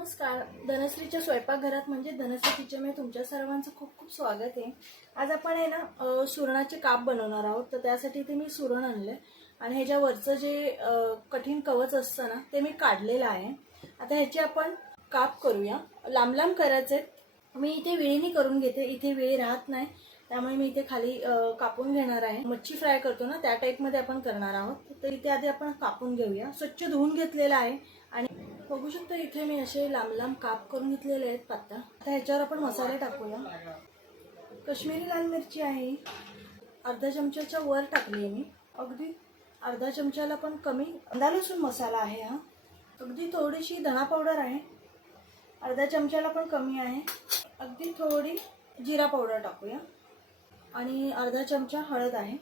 नमस्कार. धनश्रीच्या स्वयंपाकघरात म्हणजे धनश्री किचनमध्ये तुमच्या सर्वांचं खूप खूप स्वागत आहे. आज आपण आहे ना सुरणाचे काप बनवणार आहोत. तर त्यासाठी ते मी सुरण आणलं आणि ह्याच्या वरचं जे कठीण कवच असतं ना ते मी काढलेलं आहे. आता ह्याचे आपण काप करूया. लांब लांब करायचे मी इथे विळीने करून घेते. इथे वेळी राहत नाही. त्यामुळे मी इथे खाली कापून घेणार आहे. मच्छी फ्राय करतो ना त्या टाईपमध्ये आपण करणार आहोत. तर इथे आधी आपण कापून घेऊया. स्वच्छ धुवून घेतलेलं आहे. आणि बघू शकतो इथे मी असे लांब लांब काप करून घेतलेले आहेत पात्ता. आता ह्याच्यावर आपण मसाले टाकूया. कश्मीरी लाल मिरची आहे. अर्धा चमच्याच्या वर टाकली आहे मी. अगदी अर्धा चमच्याला पण कमी. अंदा लसूण मसाला आहे हा. अगदी थोडीशी धणा पावडर आहे. अर्धा चमच्याला पण कमी आहे. अगदी थोडी जिरा पावडर टाकूया. आणि अर्धा चमचा हळद आहे.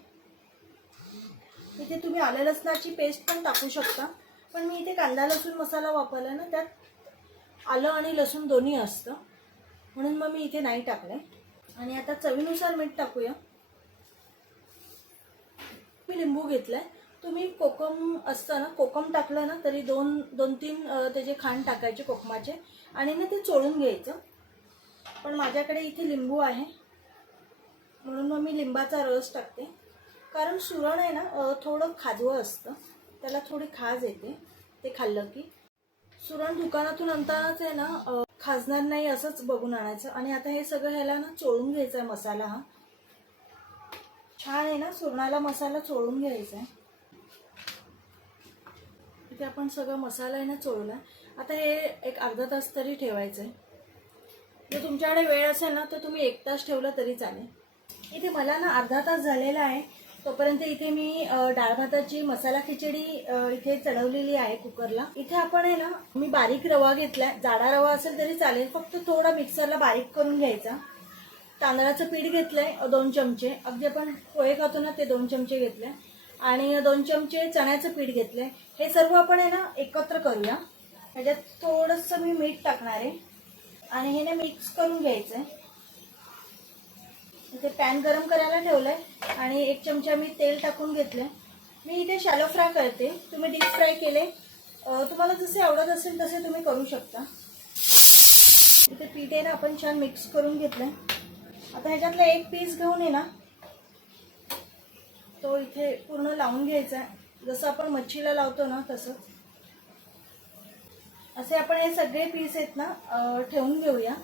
इथे तुम्ही आलं लसणाची पेस्ट पण टाकू शकता. पण मी इथे कांदा लसूण मसाला वापरला ना त्यात आलं आणि लसूण दोन्ही असतं. म्हणून मग मी इथे नाही टाकलं आणि आता चवीनुसार मीठ टाकूया. मी लिंबू घेतलाय. तुम्ही कोकम असतं ना कोकम टाकलं ना तरी दोन दोन तीन त्याचे खांड टाकायचे कोकमाचे आणि ना ते चोळून घ्यायचं. पण माझ्याकडे इथे लिंबू आहे. म्हणून मग मी लिंबाचा रस टाकते. कारण सुरण आहे ना थोडं खाजवं असतं. त्याला थोडी खाज येते. ते खाल्लं की. सुरण दुकानातून आणतानाच आहे ना खाजणार नाही असंच बघून आणायचं. आणि आता हे सगळं ह्याला ना चोळून घ्यायचा आहे मसाला हा. छान आहे ना सुरणाला मसाला चोळून घ्यायचा आहे इथे आपण सगळं मसाला आहे ना चोळला आता हे एक अर्धा तास तरी ठेवायचं आहे जर तुमच्याकडे वेळ असेल ना तर तुम्ही एक तास ठेवलं तरी चालेल. इथे मला ना अर्धा तास झालेला आहे. तोपर्यंत इथे मी डाळ भाताची मसाला खिचडी इथे चढवलेली आहे कुकरला. इथे आपण आहे ना मी बारीक रवा घेतलाय. जाडा रवा असेल तरी चालेल फक्त थोडा मिक्सरला बारीक करून घ्यायचा. तांदळाचं पीठ घेतलंय दोन चमचे. अगदी आपण पोहे खातो ना ते दोन चमचे घेतले. आणि दोन चमचे चण्याचं पीठ घेतले हे सर्व आपण आहे ना एकत्र करूया. ह्याच्यात थोडंसं मी मीठ टाकणार आहे. आणि हे ना मिक्स करून घ्यायचं आहे इथे पॅन गरम करायला ठेवलंय आणि एक चमचा मी तेल टाकून घेतलंय. मी इथे शॅलो फ्राय करते. तुम्ही डीप फ्राय केले. तुम्हाला जसे आवडत असेल तसे तुम्ही करू शकता. इथे पीठ आहे ना आपण छान मिक्स करून घेतलंय. आता ह्याच्यातला एक पीस घेऊन ये ना. तो इथे पूर्ण लावून घ्यायचा आहे. जसं आपण मच्छीला लावतो ना तसंच असे आपण हे सगळे पीस आहेत ना ठेवून घेऊया.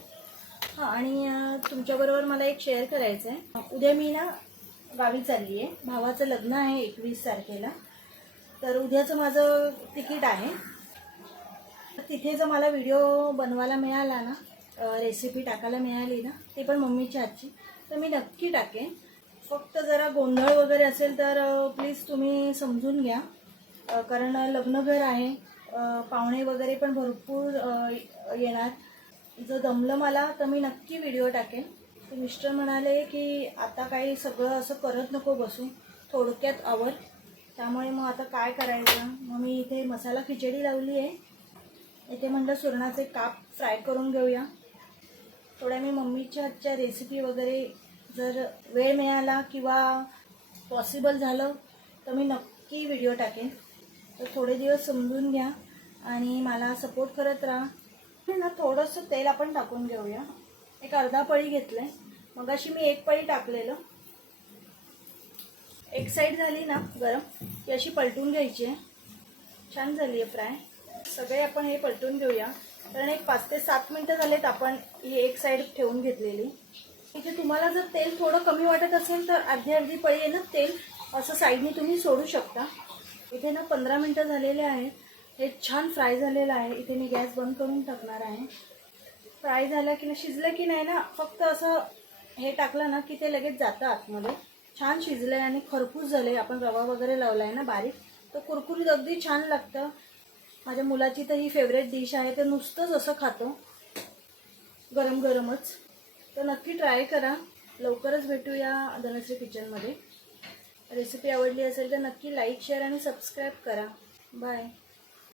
हां आणि तुमच्याबरोबर मला एक शेअर करायचं आहे उद्या मी ना गावी चालली आहे. भावाचं लग्न आहे एकवीस तारखेला. तर उद्याचं माझं तिकीट आहे. तर तिथे जर मला व्हिडिओ बनवायला मिळाला ना रेसिपी टाकायला मिळाली ना ते पण मम्मीच्या हातची तर मी नक्की टाकेन. फक्त जरा गोंधळ वगैरे असेल तर प्लीज तुम्ही समजून घ्या. कारण लग्नघर आहे. पाहुणे वगैरे पण भरपूर येणार. जर जमलं मला तर मी नक्की व्हिडिओ टाकेन. तर मिस्टर म्हणाले की आता काही सगळं असं करत नको बसून थोडक्यात आवर त्यामुळे मग आता काय करायचं? मग मी इथे मसाला खिचडी लावली आहे. इथे म्हणलं सुरणाचे काप फ्राय करून घेऊया. थोड्या मी मम्मीच्या हातच्या रेसिपी वगैरे जर वेळ मिळाला किंवा पॉसिबल झालं तर मी नक्की व्हिडिओ टाकेन. तर थोडे दिवस समजून घ्या आणि मला सपोर्ट करत राहा. हे ना थोडंसं तेल आपण टाकून घेऊया. एक अर्धा पळी घेतलं आहे मग अशी मी एक पळी टाकलेलं. एक साईड झाली ना गरम की अशी पलटून घ्यायची आहे. छान झाली आहे फ्राय. सगळे आपण हे पलटून घेऊया. कारण एक पाच ते सात मिनटं झालेत आपण ही एक साईड ठेवून घेतलेली. इथे तुम्हाला जर तेल थोडं कमी वाटत असेल तर अर्धी अर्धी पळी आहे ना तेल असं साईडने तुम्ही सोडू शकता. इथे ना पंधरा मिनटं झालेले आहेत. हे छान फ्राय झालेलं आहे. इथे मी गॅस बंद करून टाकणार आहे. फ्राय झालं की ना शिजलं की नाही ना फक्त असं हे टाकलं ना की ते लगेच जातं आतमध्ये. छान शिजलं आहे आणि खरपूस झाले आपण रवा वगैरे लावला आहे ना बारीक तर कुरकुरीत अगदी छान लागतं. माझ्या मुलाची तर ही फेवरेट डिश आहे. ते नुसतंच असं खातो. गरम गरमच. तर नक्की ट्राय करा. लवकरच भेटूया धनश्री किचनमध्ये रेसिपी आवडली असेल तर नक्की लाईक शेअर आणि सबस्क्राईब करा. बाय